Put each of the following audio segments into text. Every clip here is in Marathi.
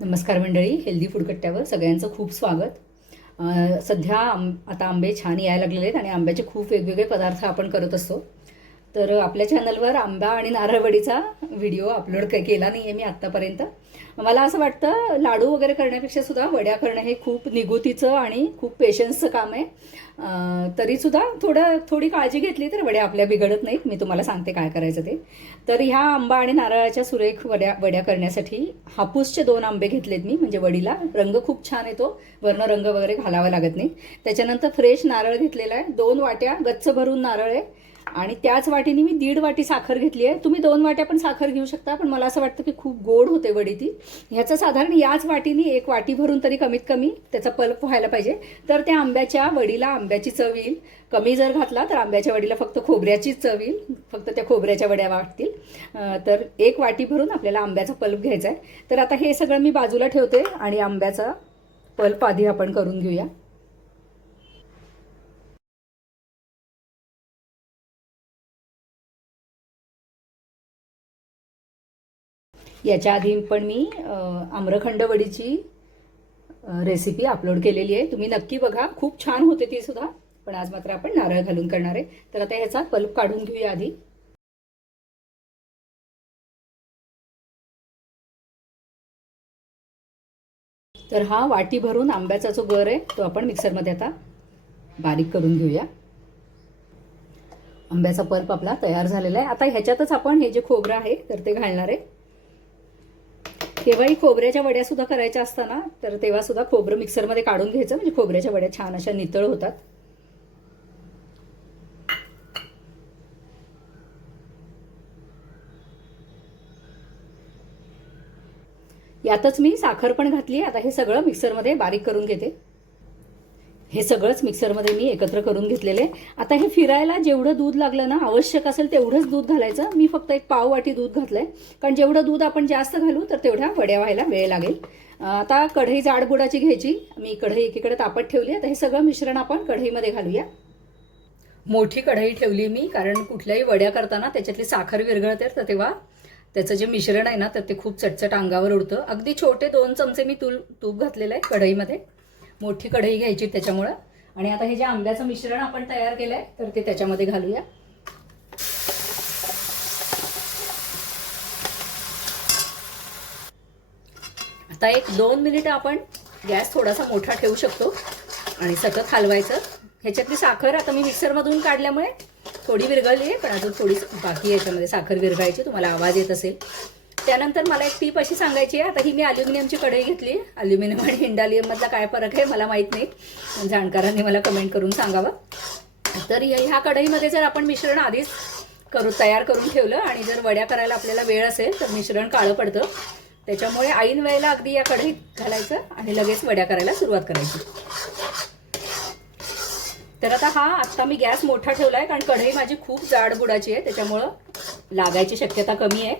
नमस्कार मंडळी हेल्दी फूड कट्ट्यावर सगळ्यांचं खूप स्वागत. सध्या आं आता आंबे छान यायला लागलेले आहेत आणि आंब्याचे खूप वेगवेगळे पदार्थ आपण करत असतो. तर आपल्या चॅनलवर आंबा आणि नारळवडीचा व्हिडिओ अपलोड के केला नाही आहे मी आत्तापर्यंत. मला असं वाटतं लाडू वगैरे करण्यापेक्षा सुद्धा वड्या करणं हे खूप निगुतीचं आणि खूप पेशन्सचं काम आहे. तरीसुद्धा थोडं थोडी काळजी घेतली तर वड्या आपल्या बिघडत नाहीत. मी तुम्हाला सांगते काय करायचं ते. तर ह्या आंबा आणि नारळाच्या सुरेख वड्या वड्या करण्यासाठी हापूसचे दोन आंबे घेतलेत मी म्हणजे वडीला. रंग खूप छान येतो. वर्ण रंग वगैरे घालावा लागत नाही. त्याच्यानंतर फ्रेश नारळ घेतलेला आहे. दोन वाट्या गच्च भरून नारळ आहे. आणि त्याच वाटीने मी दीड वाटी साखर घेतली आहे. तुम्ही दोन वाट्या पण साखर घेऊ शकता पण मला असं वाटतं की खूप गोड होते वडी ती ह्याचं साधारण याच वाटीने एक वाटी भरून तरी कमीत कमी त्याचा पल्प व्हायला पाहिजे. तर त्या आंब्याच्या वडीला आंब्याची चव येईल. कमी जर घातला तर आंब्याच्या वडीला फक्त खोबऱ्याचीच चव येईल. फक्त त्या खोबऱ्याच्या वड्या वाटतील. तर एक वाटी भरून आपल्याला आंब्याचा पल्प घ्यायचा आहे. तर आता हे सगळं मी बाजूला ठेवते आणि आंब्याचा पल्प आधी आपण करून घेऊया. याच्या आधी पण मी अं, आम्रखंड वडीची रेसिपी अपलोड केलेली आहे. तुम्ही नक्की बघा. खूप छान होते ती सुद्धा. पण आज मात्र आपण नारळ घालून करणार आहे. तर आता ह्याचा पल्प काढून घेऊया आधी. तर हा वाटी भरून आंब्याचा जो गर आहे तो आपण मिक्सरमध्ये आता बारीक करून घेऊया. आंब्याचा पल्प आपला तयार झालेला आहे. आता ह्याच्यातच आपण हे जे खोबरं आहे तर ते घालणार आहे. केव्हाही खोबऱ्याच्या वड्या सुद्धा करायच्या असताना तर तेव्हा सुद्धा खोबरं मिक्सरमध्ये काढून घ्यायचं म्हणजे खोबऱ्याच्या वड्या छान अशा नितळ होतात. यातच मी साखर पण घातली आता हे सगळं मिक्सरमध्ये बारीक करून घेते. हे सगळंच मिक्सरमध्ये मी एकत्र करून घेतलेले. आता हे फिरायला जेवढं दूध लागलं ना आवश्यक असेल तेवढंच दूध घालायचं. मी फक्त एक पाव वाटी दूध आहे कारण जेवढं दूध आपण जास्त घालू तर तेवढ्या वड्या व्हायला वेळ लागेल. आता कढई जाडबुडाची घ्यायची. मी कढई एकीकडे तापत ठेवली. आता हे सगळं मिश्रण आपण कढईमध्ये घालूया. मोठी कढई ठेवली मी कारण कुठल्याही वड्या करताना त्याच्यातली साखर विरघळते तर तेव्हा त्याचं जे मिश्रण आहे ना तर ते खूप चटचट अंगावर उडतं. अगदी छोटे दोन चमचे मी तूल तूप घातलेलं आहे कढईमध्ये. मोठी कढई घ्यायची त्याच्यामुळं. आणि आता हे जे आंब्याचं मिश्रण आपण तयार केलं आहे तर ते त्याच्यामध्ये घालूया. आता एक दोन मिनिटं आपण गॅस थोडासा मोठा ठेवू शकतो आणि सतत हलवायचं. ह्याच्यातली साखर आता मी मिक्सरमधून काढल्यामुळे थोडी विरघळली आहे पण अजून थोडी बाकी याच्यामध्ये. साखर विरघळायची तुम्हाला आवाज येत असेल. त्यानंतर मला एक टीप अशी सांगायची आहे. आता ही मी अल्युमिनियमची कढई घेतली. अल्युमिनियम आणि इंडालियममधला काय फरक आहे मला माहीत नाही. जाणकारांनी मला कमेंट करून सांगावं. तर ह्या कढईमध्ये जर आपण मिश्रण आधीच करू तयार करून ठेवलं आणि जर वड्या करायला आपल्याला वेळ असेल तर मिश्रण काळं पडतं. त्याच्यामुळे ऐन वेळेला अगदी या कढईत घालायचं आणि लगेच वड्या करायला सुरुवात करायची. तर आता हा आत्ता मी गॅस मोठा ठेवला आहे कारण कढई माझी खूप जाड बुडाची आहे. त्याच्यामुळं लागायची शक्यता कमी आहे.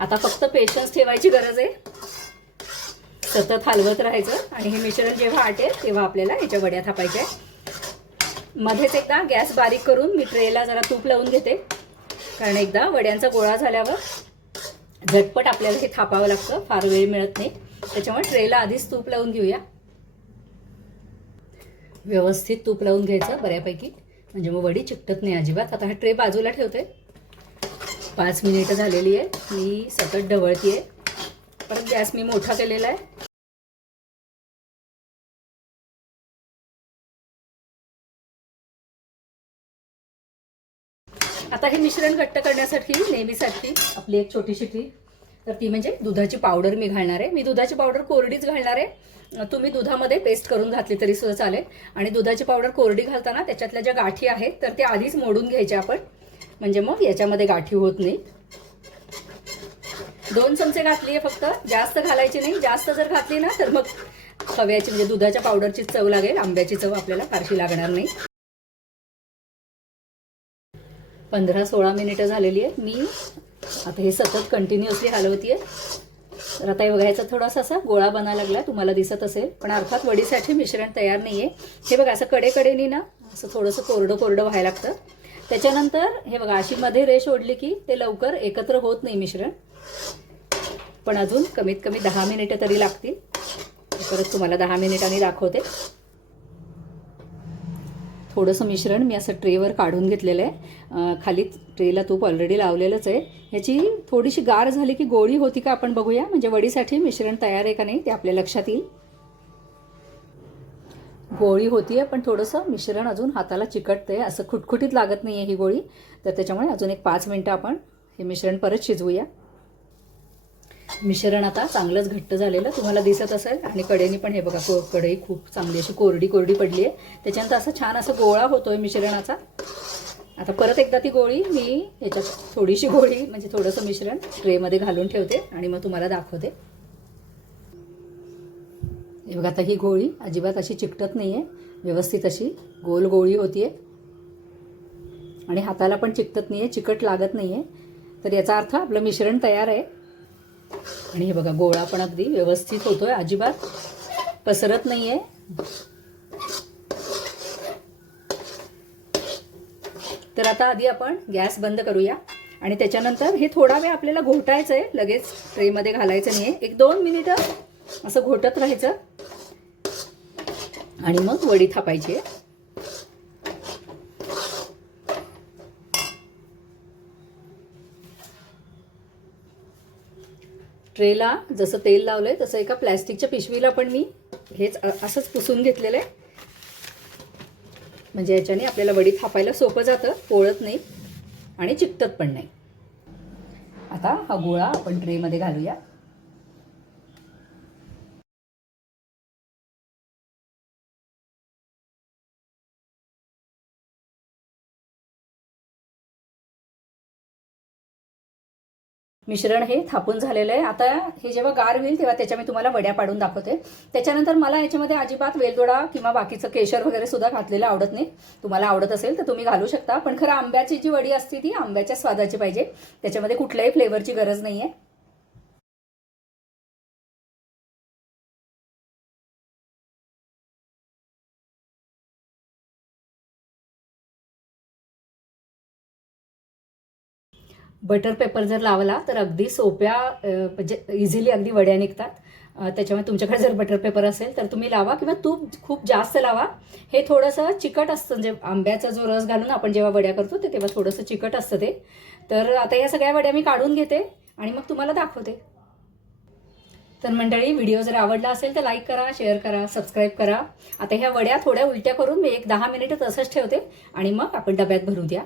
आता फक्त पेशन्स ठेवायची गरज आहे. सतत हलवत राहायचं आणि हे मिश्रण जेव्हा आटेल तेव्हा आपल्याला याच्या वड्या थापायच्या आहे मध्येच एकदा गॅस बारीक करून मी ट्रेला जरा तूप लावून घेते. कारण एकदा वड्यांचा गोळा झाल्यावर झटपट आपल्याला हे थापावं लागतं. फार वेळ मिळत नाही. त्याच्यामुळे ट्रेला आधीच तूप लावून घेऊया. व्यवस्थित तूप लावून घ्यायचं बऱ्यापैकी. म्हणजे मग वडी चिकटत नाही अजिबात. आता हा ट्रे बाजूला ठेवते. पाच मिनिटं झालेली आहे. मी सतत ढवळती आहे परत गॅस मी मोठा केलेला आहे. आता हे मिश्रण घट्ट करण्यासाठी नेहमीसाठी आपली एक छोटीशी ट्री तर ती म्हणजे दुधाची पावडर मी घालणार आहे. मी दुधाची पावडर कोरडीच घालणार आहे. तुम्ही दुधामध्ये पेस्ट करून घातली तरी सुद्धा चालेल. आणि दुधाची पावडर कोरडी घालताना त्याच्यातल्या ज्या गाठी आहेत तर त्या आधीच मोडून घ्यायच्या आपण. म्हणजे मग याच्यामध्ये गाठी होत नाही. दोन चमचे घातली आहे फक्त. जास्त घालायची नाही. जास्त जर घातली ना तर मग खव्याची म्हणजे दुधाच्या पावडरची चव लागेल. आंब्याची चव आपल्याला फारशी लागणार नाही. पंधरा सोळा मिनिटं झालेली आहे मी आता हे सतत कंटिन्युअसली घालवतीये. तर आता हे बघा ह्याचा थोडासा असा गोळा बना लागला. तुम्हाला दिसत असेल. पण अर्थात वडीसाठी मिश्रण तयार नाही आहे हे बघा असं कडेकडेनी ना असं थोडंसं कोरडं कोरडं व्हायला लागतं. त्याच्यानंतर हे बघा अशी मध्ये रेष ओढली की ते लवकर एकत्र होत नाही मिश्रण. पण अजून कमीत कमी दहा मिनिटं तरी लागतील. परत तुम्हाला दहा मिनिटांनी दाखवते. थोडंसं मिश्रण मी असं ट्रेवर काढून घेतलेलं आहे. खाली ट्रेला तूप ऑलरेडी लावलेलंच आहे. ह्याची थोडीशी गार झाली की गोळी होती का आपण बघूया. म्हणजे वडीसाठी मिश्रण तयार आहे का नाही ते आपल्या लक्षात येईल. गोळी होती आहे पण थोडंसं मिश्रण अजून हाताला चिकटतंय. असं खुटखुटीत लागत नाही आहे ही गोळी. तर त्याच्यामुळे अजून एक पाच मिनटं आपण हे मिश्रण परत शिजवूया. मिश्रण आता चांगलंच घट्ट झालेलं तुम्हाला दिसत असेल. आणि कडेने पण हे बघा को कढई खूप चांगली अशी कोरडी कोरडी पडली आहे त्याच्यानंतर असं छान असं गोळा होतोय मिश्रणाचा. आता परत एकदा ती गोळी मी ह्याच्यात थोडीशी गोळी म्हणजे थोडंसं मिश्रण ट्रेमध्ये घालून ठेवते आणि मग तुम्हाला दाखवते. हे बघा आता ही गोळी अजिबात अशी चिकटत नाही आहे व्यवस्थित अशी गोल गोळी होती आहे आणि हाताला पण चिकटत नाही आहे चिकट लागत नाही आहे तर याचा अर्थ आपलं मिश्रण तयार आहे. आणि हे बघा गोळा पण अगदी व्यवस्थित होतोय. अजिबात पसरत नाही आहे तर आता आधी आपण गॅस बंद करूया. आणि त्याच्यानंतर हे थोडा वेळ आपल्याला घोटायचं आहे लगेच ट्रेमध्ये घालायचं नाही आहे एक दोन मिनिटं असं घोटत राहायचं. आणि मग वडी थापायची. ट्रेला जसं तेल लावलंय तसं एका प्लॅस्टिकच्या पिशवीला पण मी हेच असंच पुसून घेतलेलं आहे म्हणजे याच्याने आपल्याला वडी थापायला सोपं जातं पोळत नाही आणि चिकटत पण नाही. आता हा गोळा आपण ट्रेमध्ये घालूया. मिश्रण हे थापून झालेलं आहे. आता हे जेव्हा गार होईल तेव्हा त्याच्या मी तुम्हाला वड्या पाडून दाखवते. त्याच्यानंतर मला याच्यामध्ये अजिबात वेलदोडा किंवा बाकीचं केशर वगैरे सुद्धा घातलेलं आवडत नाही. तुम्हाला आवडत असेल तर तुम्ही घालू शकता. पण खरं आंब्याची जी वडी असते ती आंब्याच्या स्वादाची पाहिजे. त्याच्यामध्ये कुठल्याही फ्लेवरची गरज नाही आहे बटर पेपर जर लावला तर अगदी सोप्या म्हणजे इझिली अगदी वड्या निघतात. त्याच्यामुळे तुमच्याकडे जर बटर पेपर असेल तर तुम्ही लावा किंवा तूप खूप जास्त लावा. हे थोडंसं चिकट असतं म्हणजे आंब्याचा जो रस घालून आपण जेव्हा वड्या करतो ते तेव्हा थोडंसं चिकट असतं ते. तर आता या सगळ्या वड्या मी काढून घेते आणि मग तुम्हाला दाखवते. तर मंडळी व्हिडिओ जर आवडला असेल तर लाईक करा शेअर करा सबस्क्राईब करा. आता ह्या वड्या थोड्या उलट्या करून मी एक दहा मिनिटं तसंच ठेवते आणि मग आपण डब्यात भरू द्या.